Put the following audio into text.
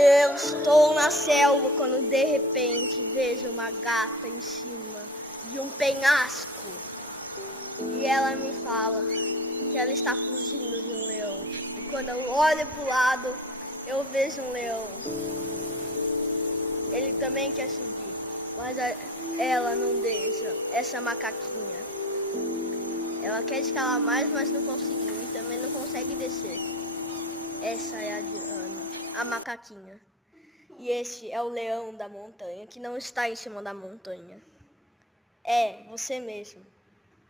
Eu estou na selva quando de repente vejo uma gata em cima de um penhasco. E ela me fala que ela está fugindo de um leão. E quando eu olho para o lado, eu vejo um leão. Ele também quer subir, mas ela não deixa. Essa macaquinha. Ela quer escalar mais, mas não conseguiu. E também não consegue descer. Essa é a Diana, a macaquinha. E esse é o leão da montanha, que não está em cima da montanha. É, você mesmo.